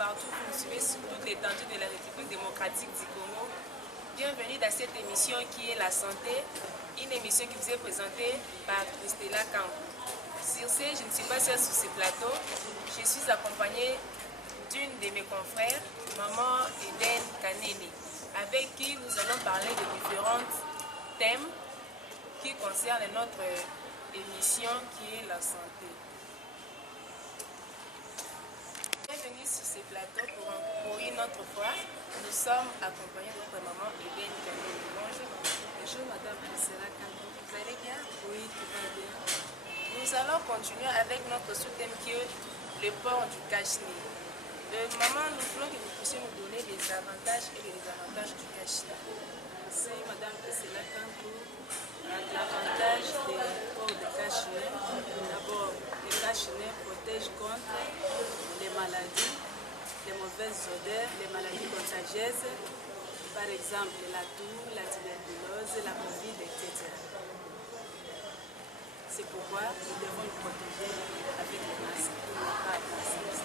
partout vous nous suivez sur toute l'étendue de la République démocratique du Congo. Bienvenue dans cette émission qui est la santé, une émission qui vous est présentée par Christella Kankou. Sur ce, je ne suis pas seule sur ce plateau, je suis accompagnée d'une de mes confrères, Maman Eden Kanene, avec qui nous allons parler de différents thèmes qui concernent notre émission qui est la santé. Bienvenue sur ce plateau pour une autre fois. Nous sommes accompagnés de notre maman Eden Kanene. Bonjour. Bonjour Madame Christella Kankou. Vous allez bien? Oui, tout va bien. Nous allons continuer avec notre sous-thème qui est le port du cache-nez. Maman, nous voulons que vous puissiez nous donner les avantages et les désavantages du cache-nez. Merci Madame Christella Kankou. L'avantage des ports de cache-nez, d'abord, le cache-nez protège contre les maladies, les mauvaises odeurs, les maladies contagieuses, par exemple la toux, la tuberculose, la Covid, etc. C'est pourquoi nous devons nous protéger avec les masques pour ne pas attraper.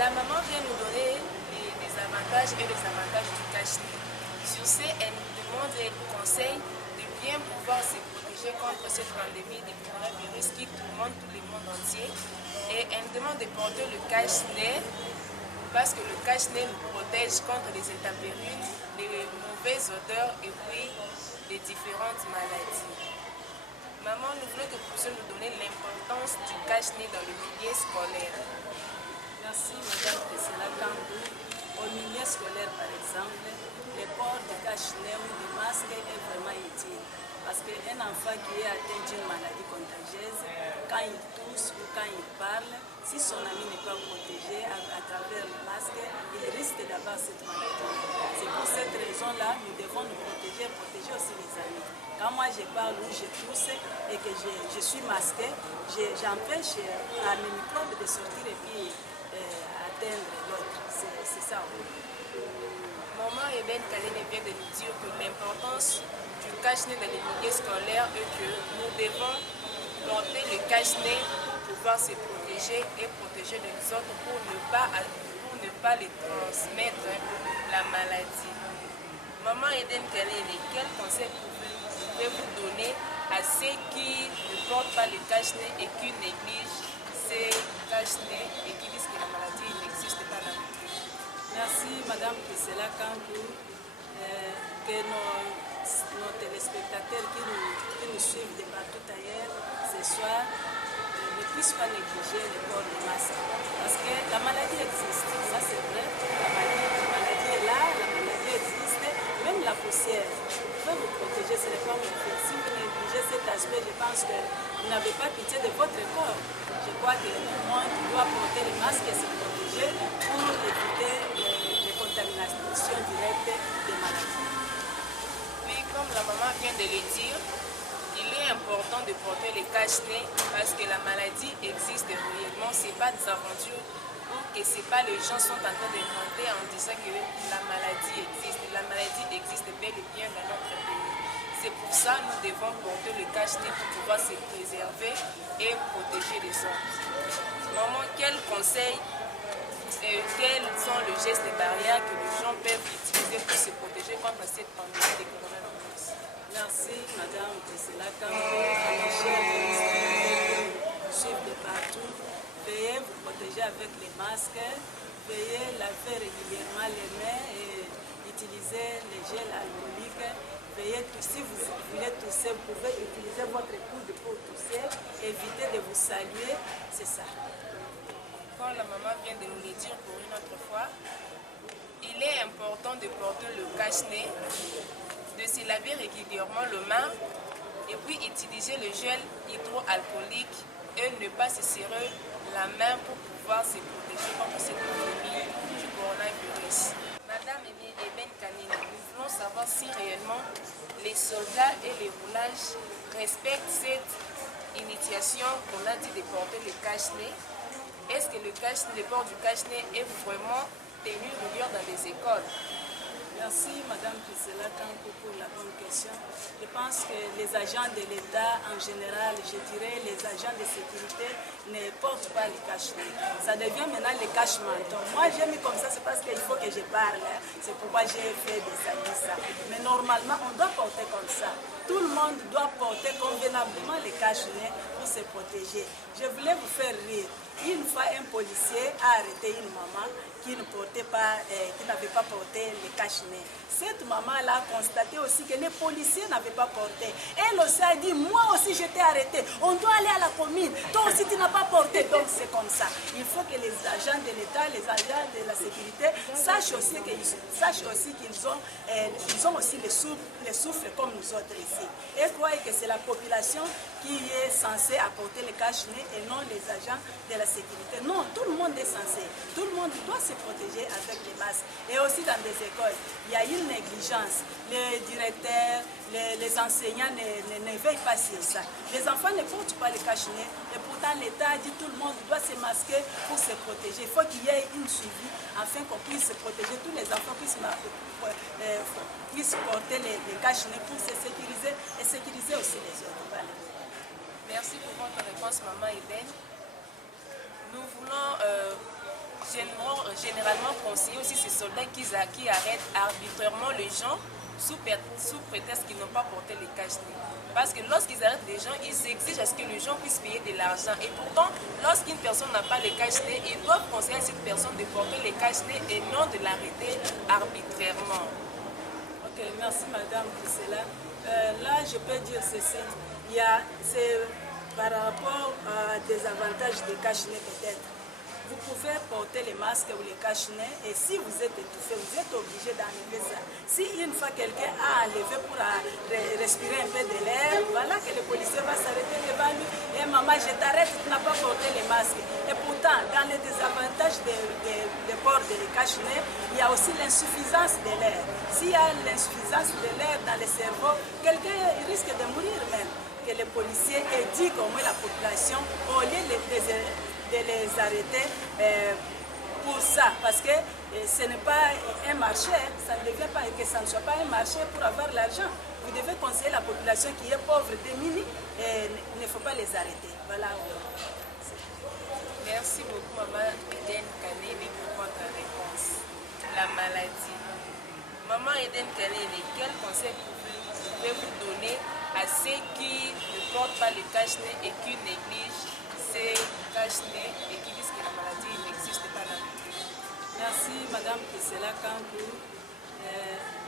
La maman vient nous donner les avantages et les avantages du cache-nez. Sur ce, elle nous demande et nous conseille de bien pouvoir se protéger contre cette pandémie de coronavirus qui tourmente tout le monde entier. Et elle nous demande de porter le cache-nez parce que le cache-nez nous protège contre les intempéries, les mauvaises odeurs et puis les différentes maladies. Maman, nous voulons que vous puissiez nous donner l'importance du cache-nez dans le milieu scolaire. Merci Madame Christella Kankou. Au milieu scolaire, par exemple, le port de cache-nez ou de masque est vraiment utile. Parce qu'un enfant qui est atteint d'une maladie contagieuse, quand il tousse ou quand il parle, si son ami n'est pas protégé à travers le masque, il risque d'avoir cette maladie. C'est pour cette raison-là, nous devons nous protéger aussi les amis. Quand moi je parle ou je tousse et que je suis masqué, j'empêche à mes microbes de sortir et puis atteindre l'autre. C'est ça. Maman Eden Kanene vient de nous dire que l'importance du cache-nez dans les milieux scolaires est que nous devons porter le cache-nez pour pouvoir se protéger et protéger les autres pour ne pas les transmettre la maladie. Maman Eden Kanene, quel conseil pouvez-vous donner à ceux qui ne portent pas le cache-nez et qui négligent ces cache-nez et qui disent que la maladie n'existe pas dans le pays? Merci Madame Christella Kankou, que nos téléspectateurs qui nous suivent de partout ailleurs ce soir ne puissent pas négliger le port de masque. Parce que la maladie existe, ça c'est vrai, la maladie est là, la maladie existe, même la poussière. Vous pouvez vous protéger, ce n'est pas mauvais. Si vous négligez cet aspect, je pense que vous n'avez pas pitié de votre corps. Je crois que tout le monde doit porter le masque et se protéger pour éviter les contaminations directes des maladies. Oui, comme la maman vient de le dire, il est important de porter les cache-nez parce que la maladie existe réellement. Ce n'est pas des aventures ou que ce n'est pas les gens sont en train d'inventer en disant que la maladie existe. La maladie existe bel et bien dans notre pays. C'est pour ça que nous devons porter le cache-nez pour pouvoir se préserver et protéger les autres. Maman, quels conseils, quels sont les gestes barrières que les gens peuvent utiliser pour se protéger contre cette pandémie de coronavirus? Merci Madame Christella Kankou, à nos chers téléspectateurs qui nous suivent de partout. Veuillez vous protéger avec les masques, veuillez laver régulièrement les mains et utiliser les gels alcooliques. Veuillez, si vous voulez tousser, vous pouvez utiliser votre coude pour tousser, évitez de vous saluer, c'est ça. Quand la maman vient de nous le dire pour une autre fois, il est important de porter le cache-nez, de se laver régulièrement les mains et puis utiliser le gel hydroalcoolique et ne pas se serrer la main pour pouvoir se protéger contre cette pandémie du coronavirus. Madame Eden Kanene, nous voulons savoir si réellement les soldats et les roulages respectent cette initiation qu'on a dit de porter le cache-nez. Est-ce que le port du cache-nez est vraiment tenu rigueur dans les écoles? Merci Madame Priscilla Kankou pour la bonne question. Je pense que les agents de l'État en général, je dirais les agents de sécurité ne portent pas les cache-nez. Ça devient maintenant les cache-mentons. Moi j'ai mis comme ça, c'est parce qu'il faut que je parle. C'est pourquoi j'ai fait des amis ça. Mais normalement on doit porter comme ça. Tout le monde doit porter convenablement les cache-nez pour se protéger. Je voulais vous faire rire. Une fois, un policier a arrêté une maman qui n'avait pas porté les cache-nez. Cette maman-là a constaté aussi que les policiers n'avaient pas porté. Elle aussi a dit, moi aussi j'étais arrêtée. On doit aller à la commune. Toi aussi tu n'as pas porté. Donc c'est comme ça. Il faut que les agents de l'État, les agents de la sécurité sachent aussi qu'ils ont aussi les souffles comme nous autres ici. Et croyez que c'est la population qui est censée apporter les cache-nez et non les agents de la sécurité. Non, tout le monde est censé. Tout le monde doit se protéger avec les masques. Et aussi dans des écoles, il y a une négligence. Les directeurs, les enseignants ne veillent pas sur ça. Les enfants ne portent pas les cache-nez. Et pourtant, l'État dit que tout le monde doit se masquer pour se protéger. Il faut qu'il y ait une suivi afin qu'on puisse se protéger. Tous les enfants puissent porter les cache-nez pour se sécuriser et sécuriser aussi les autres. Voilà. Merci pour votre réponse, Maman Eden. Nous voulons généralement conseiller aussi ces soldats qui arrêtent arbitrairement les gens sous prétexte qu'ils n'ont pas porté les cache-nez. Parce que lorsqu'ils arrêtent les gens, ils exigent à ce que les gens puissent payer de l'argent. Et pourtant, lorsqu'une personne n'a pas les cache-nez, ils doivent conseiller à cette personne de porter les cache-nez et non de l'arrêter arbitrairement. Ok, merci Madame Priscilla. Là, je peux dire ceci. C'est par rapport à des avantages des cache-nez peut-être. Vous pouvez porter les masques ou les cache-nez et si vous êtes étouffé, vous êtes obligé d'enlever ça. Si une fois quelqu'un a enlevé pour respirer un peu de l'air, voilà que le policier va s'arrêter devant lui. Et maman, je t'arrête, tu n'as pas porté les masques. Et pourtant, dans les désavantages des ports de les cache-nez, il y a aussi l'insuffisance de l'air. S'il y a l'insuffisance de l'air dans le cerveau, quelqu'un risque de mourir même. Que les policiers éduquent au moins la population au lieu de les arrêter pour ça. Parce que ce n'est pas un marché, ça ne devient pas que ça ne soit pas un marché pour avoir l'argent. Vous devez conseiller la population qui est pauvre, démunie, et il ne faut pas les arrêter. Voilà. Merci beaucoup, Maman Eden Kanene, pour votre réponse. La maladie. Maman Eden Kanene, quel conseil pouvez-vous donner à ceux qui ne portent pas le cache-nez et qui négligent ces cache-nez et qui disent que la maladie n'existe pas dans le pays? Merci Madame Priscilla Kankou,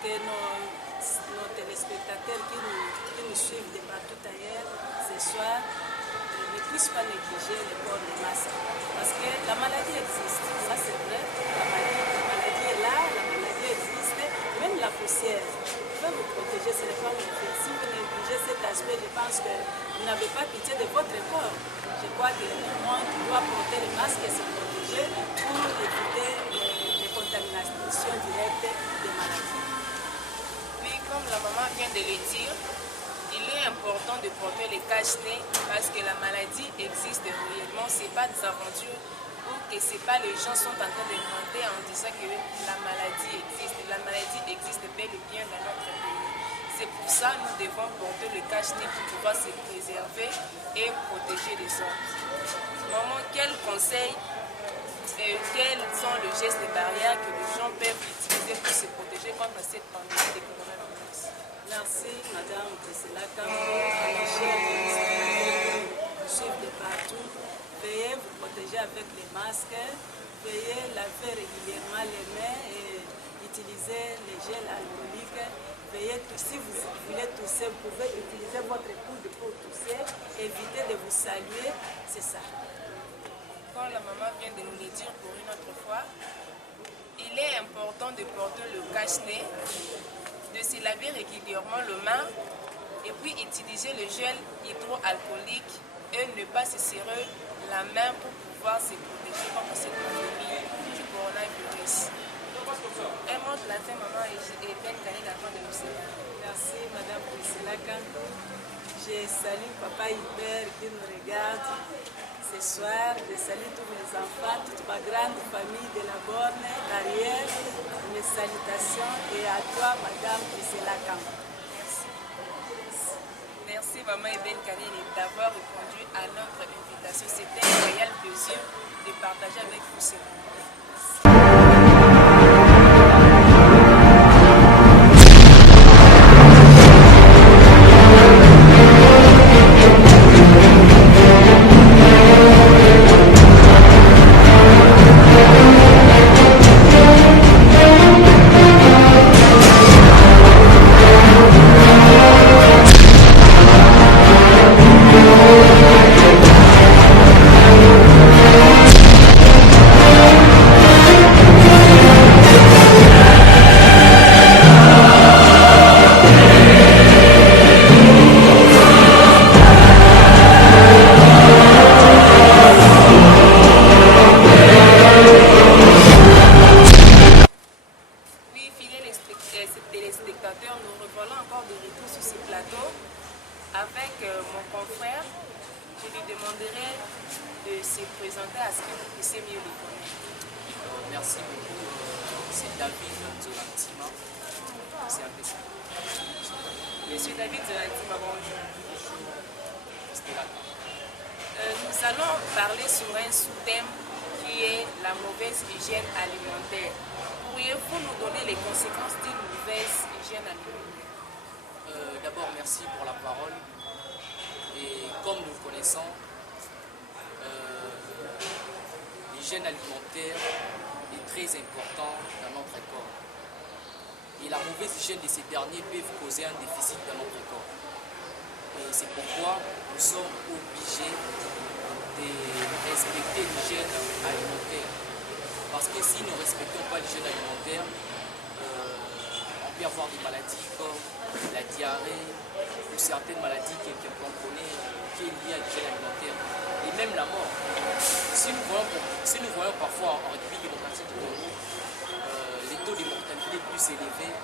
que nos téléspectateurs qui nous suivent de partout ailleurs ce soir ne puissent pas négliger le port des masques. Parce que la maladie existe, ça c'est vrai, la maladie est là, la maladie existe, même la poussière. Vous pouvez vous protéger, ce n'est pas mon fait. Si vous négligez cet aspect, je pense que vous n'avez pas pitié de votre corps. Je crois que tout le monde doit porter le masque et se protéger pour éviter les contaminations directes des maladies. Oui, comme la maman vient de le dire, il est important de porter les cache-nez parce que la maladie existe réellement, ce n'est pas des aventures ou que ce n'est pas les gens sont en train de mentir en disant que la maladie existe. La maladie existe bel et bien dans notre pays. C'est pour ça que nous devons porter le cache-nez pour pouvoir se préserver et protéger les autres. Maman, quels conseils quels sont les gestes barrières que les gens peuvent utiliser pour se protéger contre cette pandémie de coronavirus? Merci Madame Priscilla Kankou, à l'échelle des téléspectateurs qui nous suivent de partout. Veuillez vous protéger avec les masques, veuillez laver régulièrement les mains et utiliser les gels alcooliques. Veuillez, si vous voulez tousser, vous pouvez utiliser votre coude pour tousser, évitez de vous saluer, c'est ça. Comme la maman vient de nous le dire pour une autre fois, il est important de porter le cache-nez, de se laver régulièrement les mains et puis utiliser le gel hydroalcoolique et ne pas se serrer la main pour pouvoir se protéger contre cette pandémie du coronavirus. Un mot de la fin, maman, et Ben Kanene avant de nous saluer. Merci Madame Priscilla Kankou. Je salue Papa Hubert qui nous regarde. ce soir. Je salue tous mes enfants, toute ma grande famille de la Borne, d'Ariel. Mes salutations et à toi, Madame Gisela Camp. Merci Maman Eben Kanini d'avoir répondu à notre invitation. C'était un royal plaisir de partager avec vous ce moment. Téléspectateurs, nous revoilà encore de retour sur ce plateau avec mon confrère. Je lui demanderai de se présenter à ce que vous puissiez mieux le connaître. Merci beaucoup. C'est David Zolantima. C'est un peu ça. Monsieur David Zolantima, bonjour. C'était là. Nous allons parler sur un sous-thème qui est la mauvaise hygiène alimentaire. Pourriez-vous nous donner les conséquences d'une mauvaise hygiène alimentaire? D'abord, merci pour la parole. Et comme nous le connaissons, l'hygiène alimentaire est très importante dans notre corps. Et la mauvaise hygiène de ces derniers peut causer un déficit dans notre corps. Et c'est pourquoi nous sommes obligés de respecter l'hygiène alimentaire. Parce que si nous ne respectons pas l'hygiène alimentaire, on peut avoir des maladies comme la diarrhée ou certaines maladies qu'on connaît qui est liée à l'hygiène alimentaire. Et même la mort. Si nous voyons parfois en République démocratique du Congo les taux de mortalité plus élevés,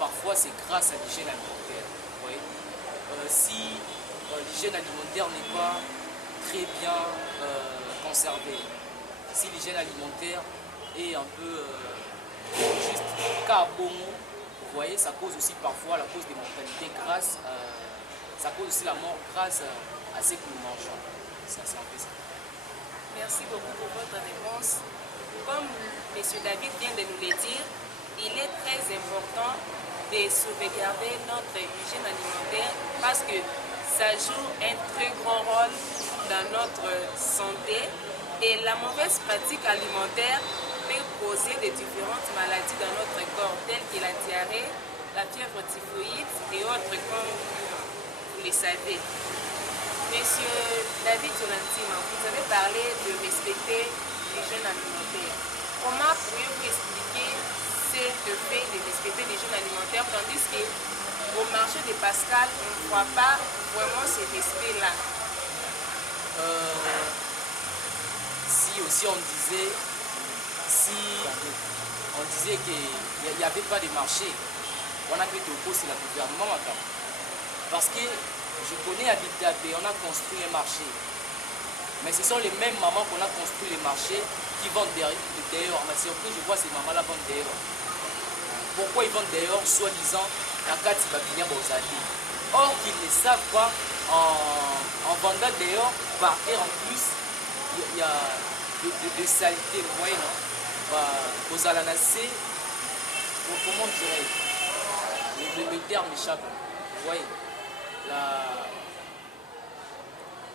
parfois c'est grâce à l'hygiène alimentaire. Oui. Si l'hygiène alimentaire n'est pas très bien conservée, si l'hygiène alimentaire est un peu juste cabongo, vous voyez, ça cause aussi parfois la cause des mortalités ça cause aussi la mort grâce à ce que nous mangeons. Ça, c'est un peu ça. Merci beaucoup pour votre réponse. Comme M. David vient de nous le dire, il est très important de sauvegarder notre hygiène alimentaire parce que ça joue un très grand rôle dans notre santé et la mauvaise pratique alimentaire peut causer de différentes maladies dans notre corps telles que la diarrhée, la fièvre typhoïde et autres comme vous le savez. Monsieur David Zolantima, vous avez parlé de respecter l'hygiène alimentaire. Comment pourriez-vous expliquer ce fait de respecter l'hygiène alimentaire tandis qu'au marché de Pascal, on ne voit pas vraiment ce respect-là? Si aussi on disait qu'il n'y avait pas de marché, on a fait au poste le gouvernement. Parce que je connais à Bitabe, on a construit un marché. Mais ce sont les mêmes mamans qu'on a construit les marchés qui vendent dehors. Mais surtout, je vois ces mamans-là vendent dehors. Pourquoi ils vendent dehors, soi-disant, la carte Babinia Bozali? Or, qu'ils ne savent pas, en vendant dehors, par terre en plus, il y a de saleté, vous voyez, non? Aux alanacées, comment dirais-je? Le terme échappe, vous voyez?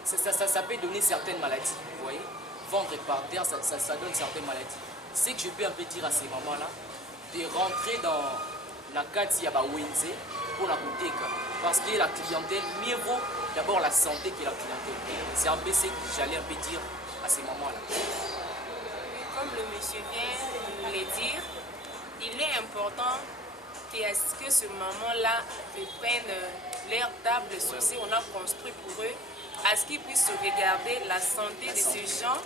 Ça peut donner certaines maladies, vous voyez. Vendre par terre, ça donne certaines maladies. C'est que je peux un peu dire à ces mamans-là de rentrer dans la carte Yaba Wenze pour la boutique. Parce que la clientèle, mieux vaut d'abord la santé que la clientèle. C'est un peu ce que j'allais un peu dire à ces mamans-là. Comme le monsieur vient de nous le dire, il est important que ce moment-là reprenne leur table sur ce qu'on a construit pour eux, à ce qu'ils puissent sauvegarder la santé de ces gens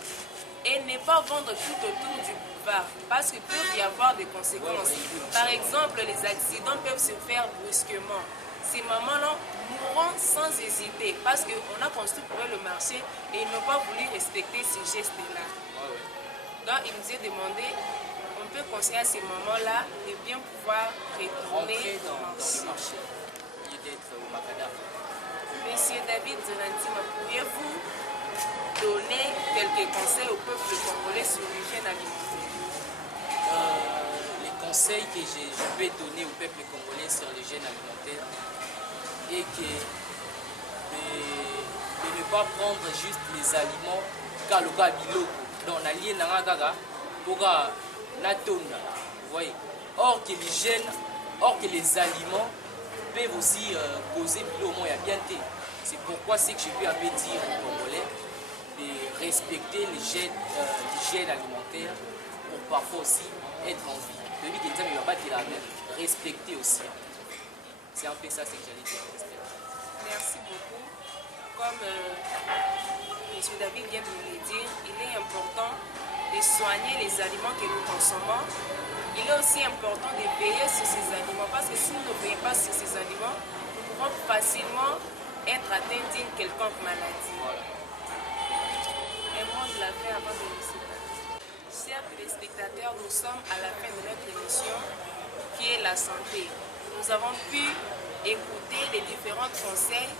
et ne pas vendre tout autour du boulevard, parce qu'il peut y avoir des conséquences. Par exemple, les accidents peuvent se faire brusquement. ces mamans-là mourront sans hésiter parce qu'on a construit pour eux le marché et ils n'ont pas voulu respecter ce geste-là. Donc, il nous est demandé, on peut conseiller à ces mamans-là de bien pouvoir retourner dans le marché, au lieu d'être au macadam. Monsieur David Zolantima, pourriez-vous donner quelques conseils au peuple congolais sur l'hygiène alimentaire? Les conseils que je peux donner au peuple congolais sur l'hygiène alimentaire est que de ne pas prendre juste les aliments kaloka biloko. Donc, on a lié nangagaga pour natona. Vous voyez? Or que les aliments peuvent aussi causer biloko et bien thé. C'est pourquoi c'est que je peux appeler dire aux Congolais de respecter l'hygiène alimentaire pour parfois aussi être en vie. Le but qu'il va battre la même, respecter aussi. C'est un peu ça ce que j'allais dire. Merci beaucoup. Comme M. David vient de nous le dire, il est important de soigner les aliments que nous consommons. Il est aussi important de veiller sur ces aliments parce que si nous ne veillons pas sur ces aliments, nous pouvons facilement être atteints d'une quelconque maladie. Voilà. Un mot de la fin avant de nous séparer. Chers téléspectateurs, nous sommes à la fin de notre émission qui est la santé. Nous avons pu écouter les différents conseils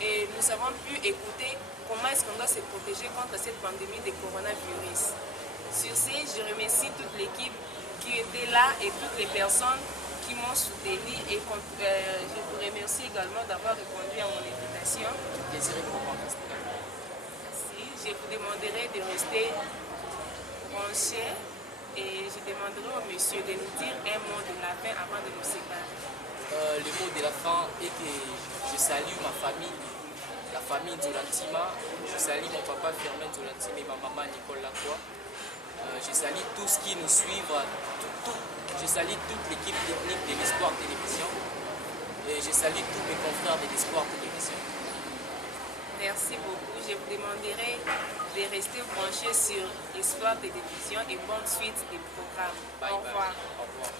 et nous avons pu écouter comment est-ce qu'on doit se protéger contre cette pandémie de coronavirus. Sur ce, je remercie toute l'équipe qui était là et toutes les personnes qui m'ont soutenu et je vous remercie également d'avoir répondu à mon invitation. Plaisir pour moi. Merci. Je vous demanderai de rester branchés et je demanderai au monsieur de nous dire un mot de la fin avant de nous séparer. Le mot de la fin est que je salue ma famille, la famille Zolantima. Je salue mon papa Firmin Zolantima et ma maman Nicole Lacroix. Je salue tous qui nous suivent, je salue toute l'équipe technique de l'Espoir Télévision et je salue tous mes confrères de l'Espoir Télévision. Merci beaucoup. Je vous demanderai de rester branchés sur l'Espoir Télévision et bonne suite des programmes. Bye Au revoir. Bye. Au revoir.